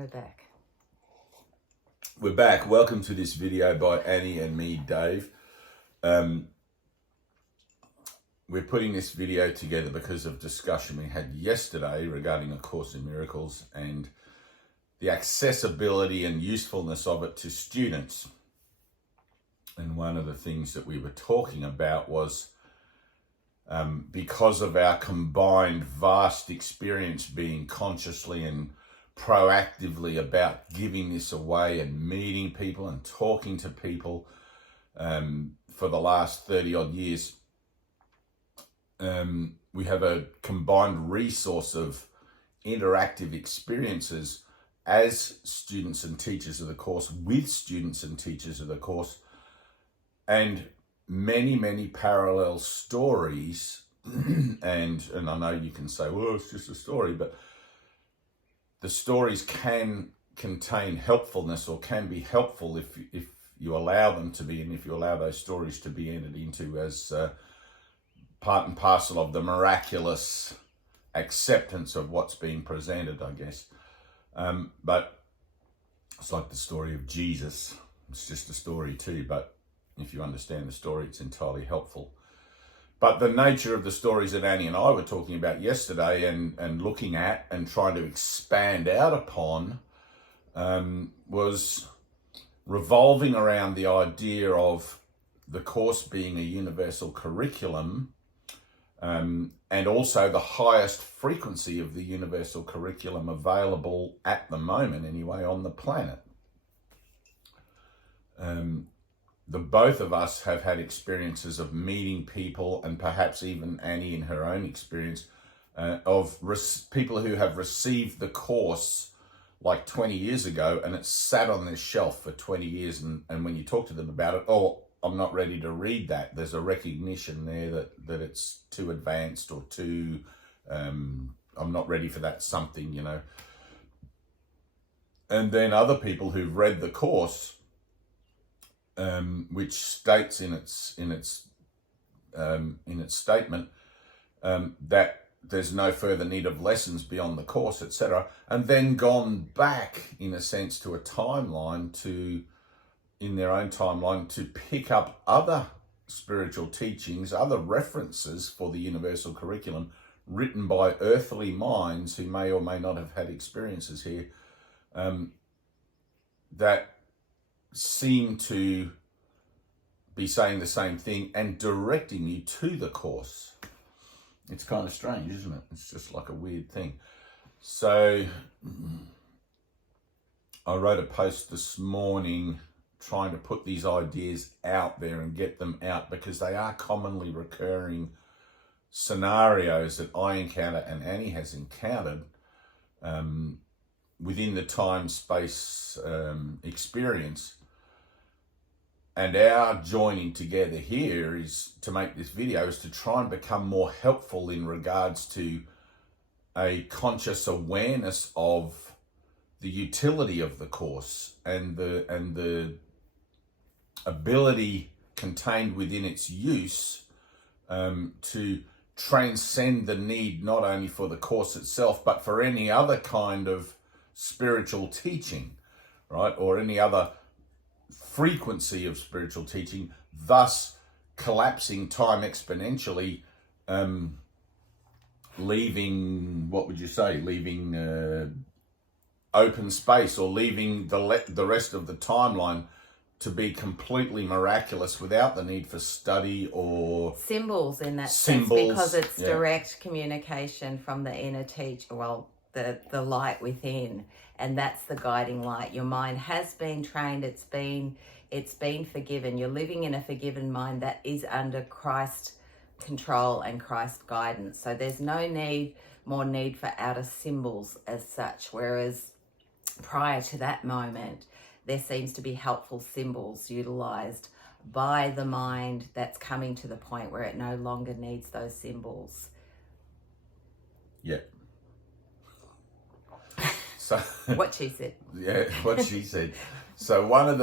We're back. We're back. Welcome to this video by Annie and me, Dave. We're putting this video together because of discussion we had yesterday regarding A Course in Miracles and the accessibility and usefulness of it to students. And one of the things that we were talking about was because of our combined vast experience being consciously and proactively about giving this away and meeting people and talking to people for the last 30 odd years, we have a combined resource of interactive experiences as students and teachers of the course, with students and teachers of the course, and many parallel stories. and I know you can say, well, it's just a story, but the stories can contain helpfulness, or can be helpful if you allow them to be, and if you allow those stories to be entered into as part and parcel of the miraculous acceptance of what's being presented, I guess. But it's like the story of Jesus. It's just a story too, but if you understand the story, it's entirely helpful. But the nature of the stories that Annie and I were talking about yesterday and looking at and trying to expand out upon was revolving around the idea of the course being a universal curriculum, and also the highest frequency of the universal curriculum available at the moment anyway on the planet. The both of us have had experiences of meeting people, and perhaps even Annie in her own experience, of people who have received the course like 20 years ago, and it's sat on their shelf for 20 years. And when you talk to them about it, oh, I'm not ready to read that. There's a recognition there that it's too advanced or too, I'm not ready for that something, you know. And then other people who've read the course, which states in its statement that there's no further need of lessons beyond the course, etc., and then gone back in a sense to a timeline in their own timeline to pick up other spiritual teachings, other references for the universal curriculum written by earthly minds who may or may not have had experiences here, that seem to be saying the same thing and directing you to the course. It's kind of strange, isn't it? It's just like a weird thing. So I wrote a post this morning trying to put these ideas out there and get them out, because they are commonly recurring scenarios that I encounter and Annie has encountered within the time-space experience. And our joining together here is to make this video is to try and become more helpful in regards to a conscious awareness of the utility of the course and the ability contained within its use to transcend the need not only for the course itself, but for any other kind of spiritual teaching, right? Or any other frequency of spiritual teaching, thus collapsing time exponentially, leaving, what would you say, leaving open space, or leaving the rest of the timeline to be completely miraculous without the need for study or symbols in that sense, because it's direct communication from the inner teacher, well, the light within, and that's the guiding light. Your mind has been trained, it's been forgiven. You're living in a forgiven mind that is under Christ control and Christ guidance. So there's no more need for outer symbols as such, whereas prior to that moment, there seems to be helpful symbols utilized by the mind that's coming to the point where it no longer needs those symbols. Yeah. So what she said. Yeah, what she said. So one of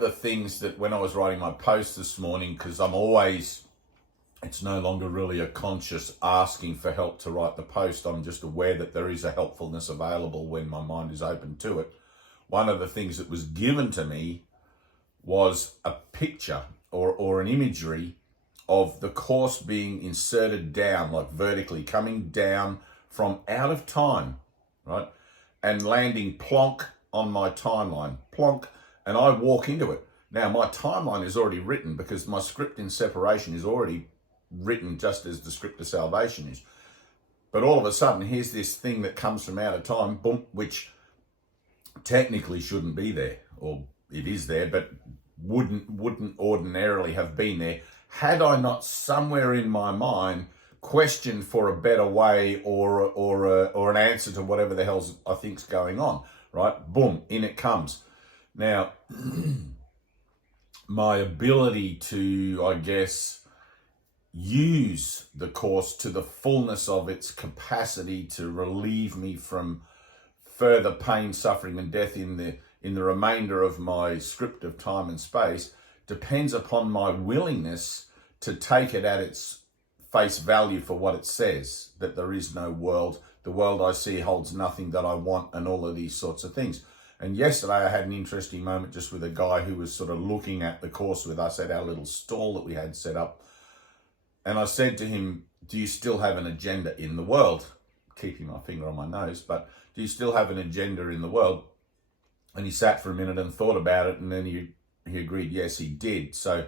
the things that when I was writing my post this morning, because I'm always it's no longer really a conscious asking for help to write the post. I'm just aware that there is a helpfulness available when my mind is open to it. One of the things that was given to me was a picture or an imagery of the course being inserted down, like vertically, coming down from out of time, right? And landing plonk on my timeline, plonk, and I walk into it. Now, my timeline is already written because my script in separation is already written just as the script of salvation is. But all of a sudden, here's this thing that comes from out of time, boom, which technically shouldn't be there, or it is there, but wouldn't ordinarily have been there had I not somewhere in my mind questioned for a better way or an answer to whatever the hell I think's going on, right? Boom, in it comes. Now, my ability to, I guess, use the course to the fullness of its capacity to relieve me from further pain, suffering, and death in the remainder of my script of time and space depends upon my willingness to take it at its face value for what it says, that there is no world. The world I see holds nothing that I want, and all of these sorts of things. And yesterday I had an interesting moment just with a guy who was sort of looking at the course with us at our little stall that we had set up. And I said to him, do you still have an agenda in the world? Keeping my finger on my nose, but do you still have an agenda in the world? And he sat for a minute and thought about it, and then he agreed, yes, he did. So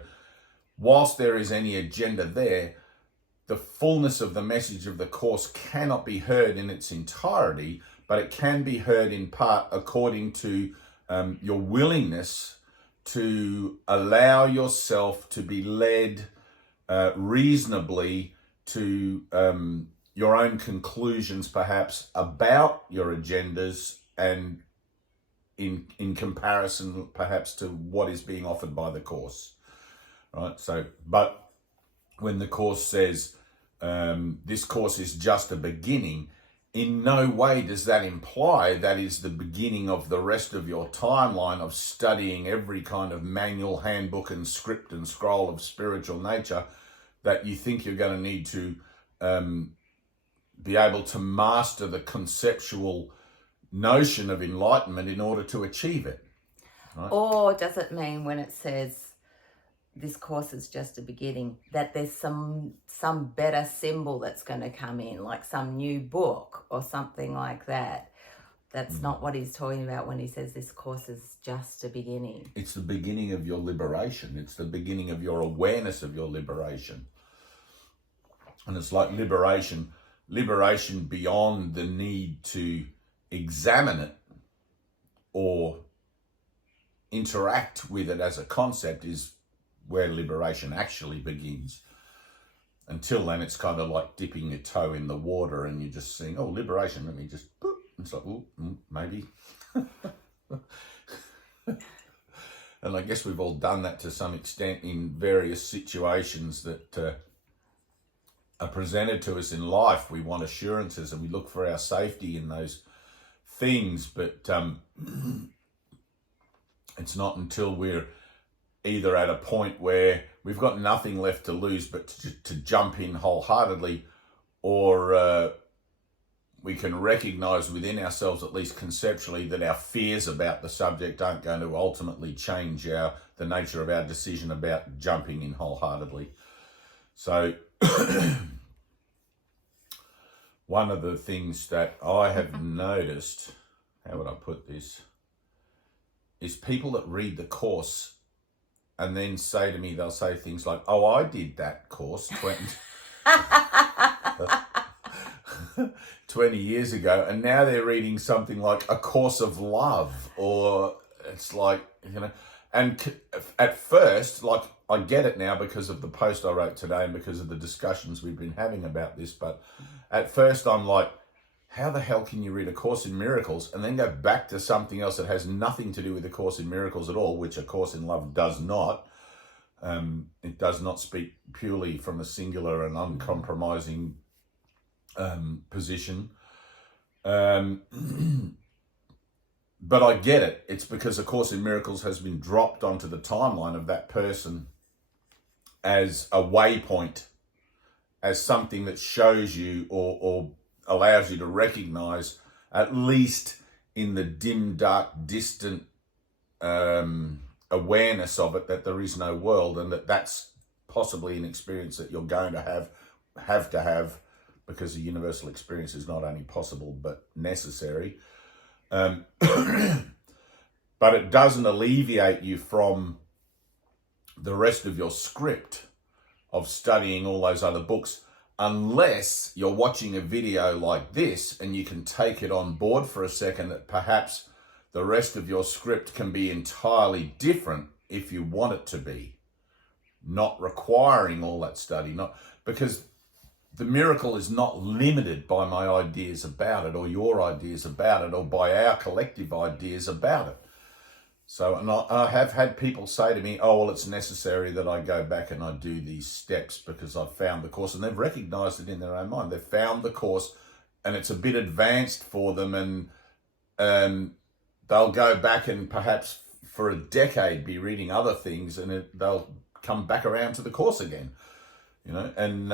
whilst there is any agenda there, the fullness of the message of the course cannot be heard in its entirety, but it can be heard in part according to your willingness to allow yourself to be led reasonably to your own conclusions, perhaps, about your agendas, and in comparison, perhaps, to what is being offered by the course, right? So, but when the course says, this course is just a beginning, in no way does that imply that is the beginning of the rest of your timeline of studying every kind of manual, handbook, and script and scroll of spiritual nature that you think you're going to need to be able to master the conceptual notion of enlightenment in order to achieve it. Right? Or does it mean when it says this course is just a beginning, that there's some better symbol that's going to come in, like some new book or something like that? That's not what he's talking about when he says this course is just a beginning. It's the beginning of your liberation. It's the beginning of your awareness of your liberation. And it's like liberation beyond the need to examine it or interact with it as a concept is where liberation actually begins. Until then, it's kind of like dipping your toe in the water and you're just saying, oh, liberation, let me just, boop. It's like, oh, maybe. And I guess we've all done that to some extent in various situations that are presented to us in life. We want assurances and we look for our safety in those things, but it's not until we're either at a point where we've got nothing left to lose but to jump in wholeheartedly, or we can recognize within ourselves, at least conceptually, that our fears about the subject aren't going to ultimately change the nature of our decision about jumping in wholeheartedly. So one of the things that I have noticed, how would I put this, is people that read the course and then say to me, they'll say things like, oh, I did that course 20 years ago, and now they're reading something like A Course of Love, or it's like, and at first, like, I get it now because of the post I wrote today and because of the discussions we've been having about this, but at first I'm like, how the hell can you read A Course in Miracles and then go back to something else that has nothing to do with A Course in Miracles at all, which A Course in Love does not. It does not speak purely from a singular and uncompromising position. But I get it. It's because A Course in Miracles has been dropped onto the timeline of that person as a waypoint as something that shows you or allows you to recognize, at least in the dim, dark, distant awareness of it, that there is no world, and that's possibly an experience that you're going to have, because the universal experience is not only possible but necessary. But it doesn't alleviate you from the rest of your script of studying all those other books, unless you're watching a video like this and you can take it on board for a second, that perhaps the rest of your script can be entirely different if you want it to be, not requiring all that study, not because the miracle is not limited by my ideas about it or your ideas about it or by our collective ideas about it. So, and I have had people say to me, oh, well, it's necessary that I go back and I do these steps because I've found the course, and they've recognized it in their own mind. They've found the course and it's a bit advanced for them, and they'll go back and perhaps for a decade be reading other things, and they'll come back around to the course again, you know, and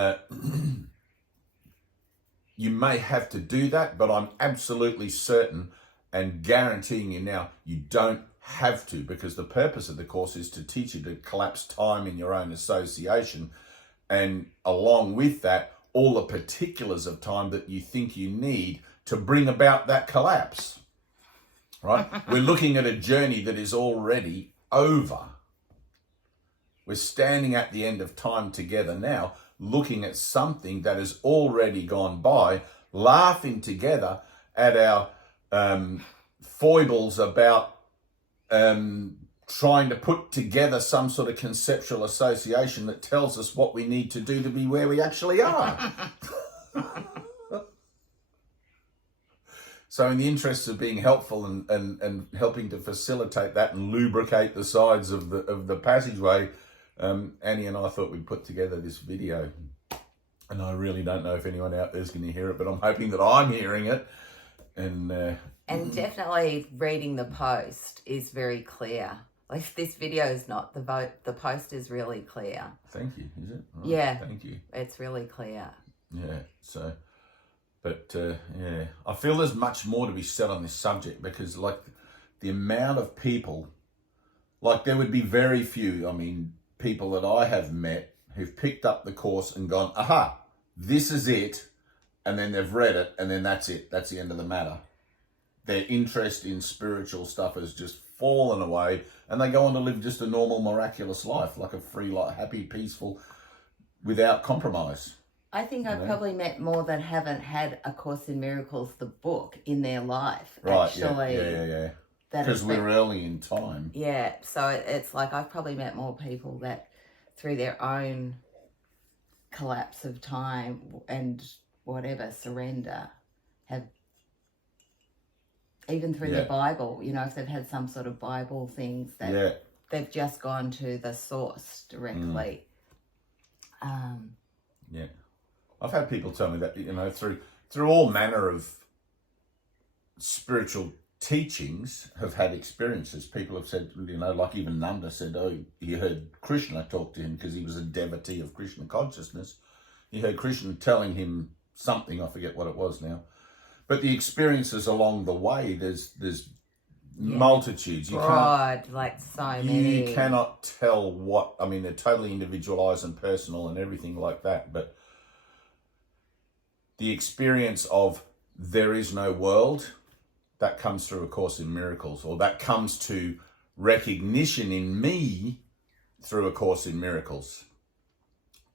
you may have to do that, but I'm absolutely certain and guaranteeing you now, you don't have to, because the purpose of the course is to teach you to collapse time in your own association, and along with that, all the particulars of time that you think you need to bring about that collapse, right? We're looking at a journey that is already over. We're standing at the end of time together now, looking at something that has already gone by, laughing together at our foibles about trying to put together some sort of conceptual association that tells us what we need to do to be where we actually are. So in the interests of being helpful and helping to facilitate that and lubricate the sides of the passageway, Annie and I thought we'd put together this video. And I really don't know if anyone out there's going to hear it, but I'm hoping that I'm hearing it. And definitely reading the post is very clear. Like, this video is not, the post is really clear. Thank you, is it? Right. Yeah. Thank you. It's really clear. Yeah, so, but yeah, I feel there's much more to be said on this subject, because like the amount of people, like there would be very few, I mean, people that I have met who've picked up the course and gone, aha, this is it, and then they've read it, and then that's it. That's the end of the matter. Their interest in spiritual stuff has just fallen away, and they go on to live just a normal, miraculous life, like a free, like happy, peaceful, without compromise. I think I've probably met more that haven't had A Course in Miracles, the book, in their life. Right, actually. Yeah. Because we're early in time. Yeah, so it's like I've probably met more people that through their own collapse of time and whatever, surrender, have, even through the Bible, you know, if they've had some sort of Bible things that they've just gone to the source directly. Yeah. I've had people tell me that, you know, through all manner of spiritual teachings have had experiences. People have said, you know, like even Nanda said, oh, he heard Krishna talk to him because he was a devotee of Krishna consciousness. He heard Krishna telling him something, I forget what it was now. But the experiences along the way, there's multitudes. Broad, like so many. You cannot tell what, I mean, they're totally individualized and personal and everything like that. But the experience of there is no world, that comes through A Course in Miracles, or that comes to recognition in me through A Course in Miracles.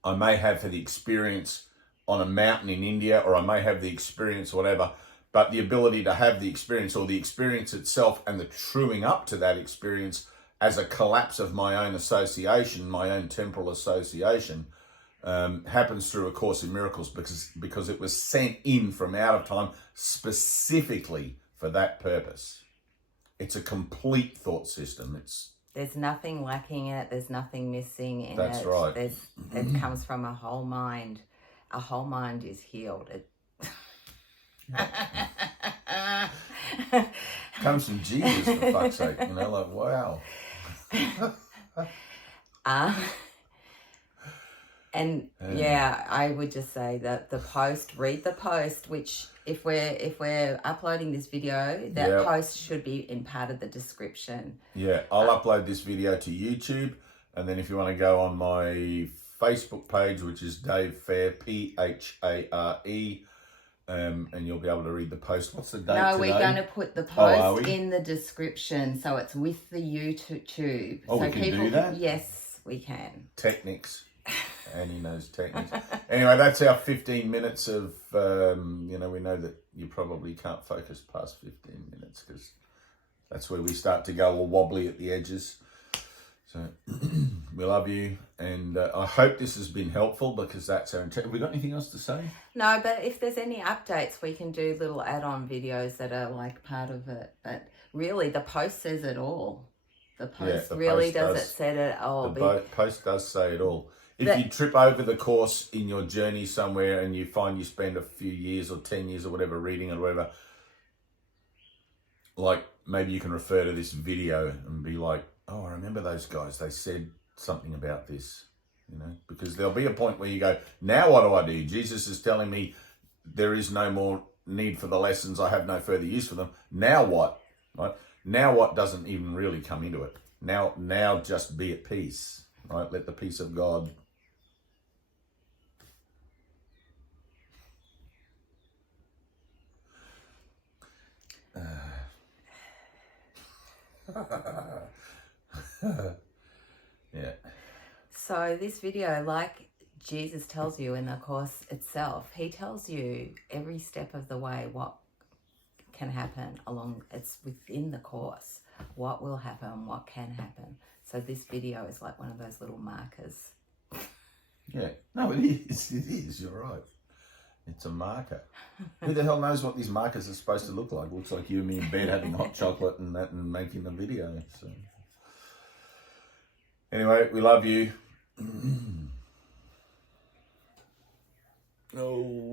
I may have the experience on a mountain in India, or I may have the experience, whatever, but the ability to have the experience, or the experience itself and the truing up to that experience as a collapse of my own association, my own temporal association, happens through A Course in Miracles because it was sent in from out of time specifically for that purpose. It's a complete thought system. There's nothing lacking in it. There's nothing missing in it. That's right. It comes from a whole mind. A whole mind is healed. Comes from Jesus, for fuck's sake. You know, like, wow. And yeah, I would just say that read the post, which if we're uploading this video, that post should be in part of the description. Yeah, I'll upload this video to YouTube, and then if you want to go on my Facebook page, which is Dave Phare, Phare, and you'll be able to read the post. What's the date today? We're going to put the post in the description, so it's with the YouTube. Oh, so we can do that? Yes, we can. Techniques. Annie knows techniques. Anyway, that's our 15 minutes of, we know that you probably can't focus past 15 minutes because that's where we start to go all wobbly at the edges. So we love you, and I hope this has been helpful because that's our intent. Have we got anything else to say? No, but if there's any updates, we can do little add-on videos that are like part of it. But really, the post says it all. The post said it all. The post does say it all. If you trip over the course in your journey somewhere and you find you spend a few years or 10 years or whatever reading or whatever, like maybe you can refer to this video and be like, oh, I remember those guys. They said something about this, because there'll be a point where you go, now what do I do? Jesus is telling me there is no more need for the lessons. I have no further use for them. Now what? Right? Now what doesn't even really come into it. Now just be at peace, right? Let the peace of God yeah. So this video, like Jesus tells you in the course itself, he tells you every step of the way what can happen it's within the course, what will happen, what can happen. So this video is like one of those little markers. Yeah. No, it is. You're right. It's a marker. Who the hell knows what these markers are supposed to look like? Looks like you and me in bed having hot chocolate and that and making the video. So anyway, we love you. Oh.